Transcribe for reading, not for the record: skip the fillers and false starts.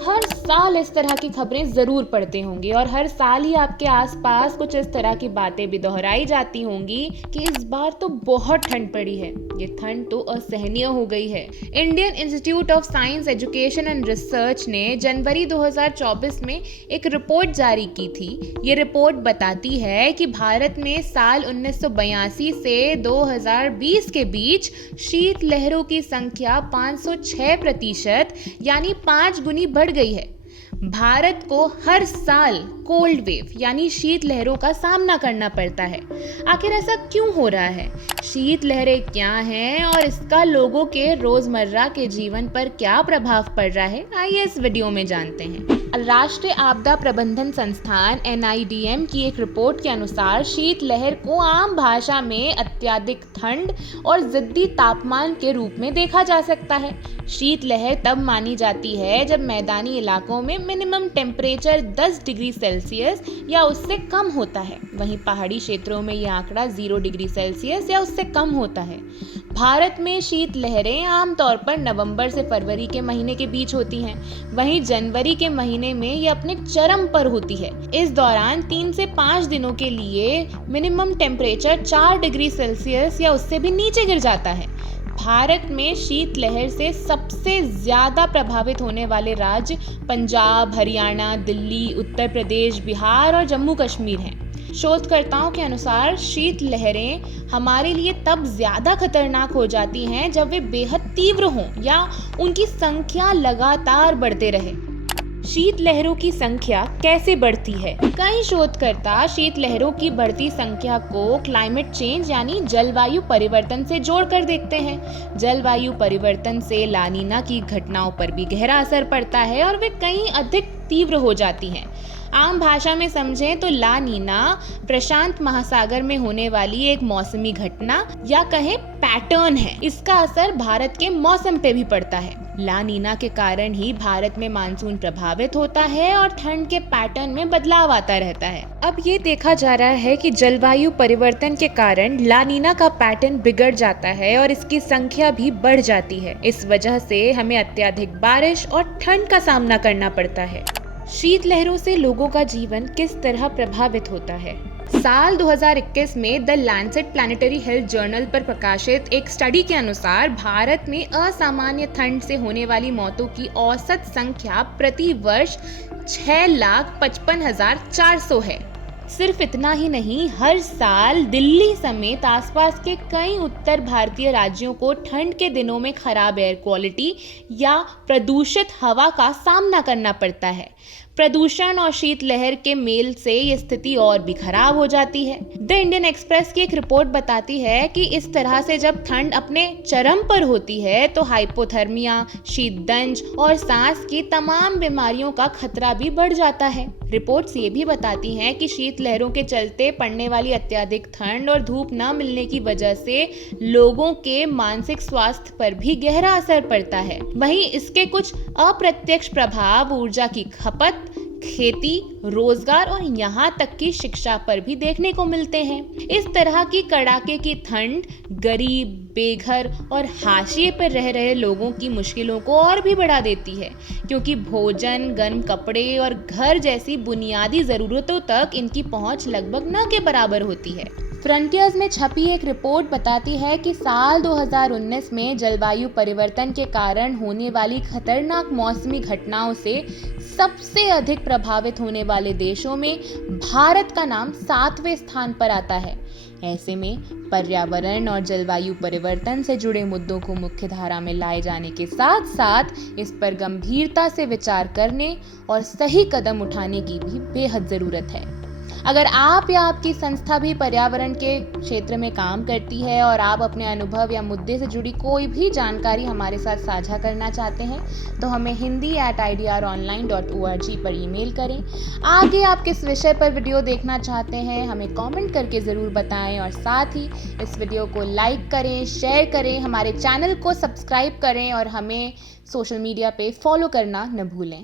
हर साल इस तरह की खबरें ज़रूर पढ़ते होंगे और हर साल ही आपके आसपास कुछ इस तरह की बातें भी दोहराई जाती होंगी कि इस बार तो बहुत ठंड पड़ी है। ये ठंड तो असहनीय हो गई है। Indian institute of science education and research ने जनवरी 2024 में एक रिपोर्ट जारी की थी। ये रिपोर्ट बताती है कि भारत में साल 1982 से 2020 के बीच शीत लहरों की संख्या 506% यानी 5 गुनी बढ़ गई है। भारत को हर साल कोल्ड वेव यानी शीत लहरों का सामना करना पड़ता है। आखिर ऐसा क्यों हो रहा है? शीत लहरें क्या हैं और इसका लोगों के रोजमर्रा के जीवन पर क्या प्रभाव पड़ रहा है? आइए इस वीडियो में जानते हैं। राष्ट्रीय आपदा प्रबंधन संस्थान NIDM की एक रिपोर्ट के अनुसार शीत लहर को आम भाषा में अत्यधिक ठंड और जिद्दी तापमान के रूप में देखा जा सकता है। शीत लहर तब मानी जाती है जब मैदानी इलाकों में मिनिमम टेम्परेचर 10 डिग्री सेल्सियस या उससे कम होता है। वहीं पहाड़ी क्षेत्रों में यह आंकड़ा 0 डिग्री सेल्सियस या उससे कम होता है। भारत में शीत लहरें आमतौर पर नवंबर से फरवरी के महीने के बीच होती हैं। वहीं जनवरी के महीने में ये अपने चरम पर होती है। इस दौरान 3 से 5 दिनों के लिए मिनिमम टेम्परेचर 4 डिग्री सेल्सियस या उससे भी नीचे गिर जाता है। भारत में शीत लहर से सबसे ज्यादा प्रभावित होने वाले राज्य पंजाब, हरियाणा, दिल्ली, उत्तर प्रदेश, बिहार और जम्मू कश्मीर हैं। शोधकर्ताओं के अनुसार शीत लहरें हमारे लिए तब ज्यादा खतरनाक हो जाती हैं जब वे बेहद तीव्र हों या उनकी संख्या लगातार बढ़ते रहे। शीत लहरों की संख्या कैसे बढ़ती है? कई शोधकर्ता शीत लहरों की बढ़ती संख्या को क्लाइमेट चेंज यानी जलवायु परिवर्तन से जोड़कर देखते हैं। जलवायु परिवर्तन से लानीना की घटनाओं पर भी गहरा असर पड़ता है और वे कहीं अधिक तीव्र हो जाती हैं। आम भाषा में समझें तो ला नीना प्रशांत महासागर में होने वाली एक मौसमी घटना या कहें पैटर्न है। इसका असर भारत के मौसम पे भी पड़ता है। ला नीना के कारण ही भारत में मानसून प्रभावित होता है और ठंड के पैटर्न में बदलाव आता रहता है। अब ये देखा जा रहा है कि जलवायु परिवर्तन के कारण ला नीना का पैटर्न बिगड़ जाता है और इसकी संख्या भी बढ़ जाती है। इस वजह से हमें अत्यधिक बारिश और ठंड का सामना करना पड़ता है। शीत लहरों से लोगों का जीवन किस तरह प्रभावित होता है? साल 2021 में the Lancet planetary health journal पर प्रकाशित एक स्टडी के अनुसार भारत में असामान्य ठंड से होने वाली मौतों की औसत संख्या प्रति वर्ष 6,55,400 है। सिर्फ इतना ही नहीं, हर साल दिल्ली समेत आसपास के कई उत्तर भारतीय राज्यों को ठंड के दिनों में खराब एयर क्वालिटी या प्रदूषित हवा का सामना करना पड़ता है। प्रदूषण और शीत लहर के मेल से ये स्थिति और भी खराब हो जाती है। द इंडियन एक्सप्रेस की एक रिपोर्ट बताती है कि इस तरह से जब ठंड अपने चरम पर होती है तो हाइपोथर्मिया, शीतदंश और सांस की तमाम बीमारियों का खतरा भी बढ़ जाता है। रिपोर्ट्स ये भी बताती हैं कि शीत लहरों के चलते पड़ने वाली अत्यधिक ठंड और धूप न मिलने की वजह से लोगों के मानसिक स्वास्थ्य पर भी गहरा असर पड़ता है। वहीं इसके कुछ अप्रत्यक्ष प्रभाव ऊर्जा की खपत, खेती, रोजगार और यहाँ तक कि शिक्षा पर भी देखने को मिलते हैं। इस तरह की कड़ाके की ठंड गरीब, बेघर और हाशिए पर रह रहे लोगों की मुश्किलों को और भी बढ़ा देती है, क्योंकि भोजन, गर्म कपड़े और घर जैसी बुनियादी जरूरतों तक इनकी पहुंच लगभग न के बराबर होती है। फ्रंटियर्स में छपी एक रिपोर्ट बताती है कि साल 2019 में जलवायु परिवर्तन के कारण होने वाली खतरनाक मौसमी घटनाओं से सबसे अधिक प्रभावित होने वाले देशों में भारत का नाम 7वें स्थान पर आता है। ऐसे में पर्यावरण और जलवायु परिवर्तन से जुड़े मुद्दों को मुख्य धारा में लाए जाने के साथ साथ इस पर गंभीरता से विचार करने और सही कदम उठाने की भी बेहद जरूरत है। अगर आप या आपकी संस्था भी पर्यावरण के क्षेत्र में काम करती है और आप अपने अनुभव या मुद्दे से जुड़ी कोई भी जानकारी हमारे साथ साझा करना चाहते हैं तो हमें hindi@idronline.org पर ईमेल करें। आगे आप किस विषय पर वीडियो देखना चाहते हैं हमें कमेंट करके ज़रूर बताएं और साथ ही इस वीडियो को लाइक करें, शेयर करें, हमारे चैनल को सब्सक्राइब करें और हमें सोशल मीडिया पे फॉलो करना न भूलें।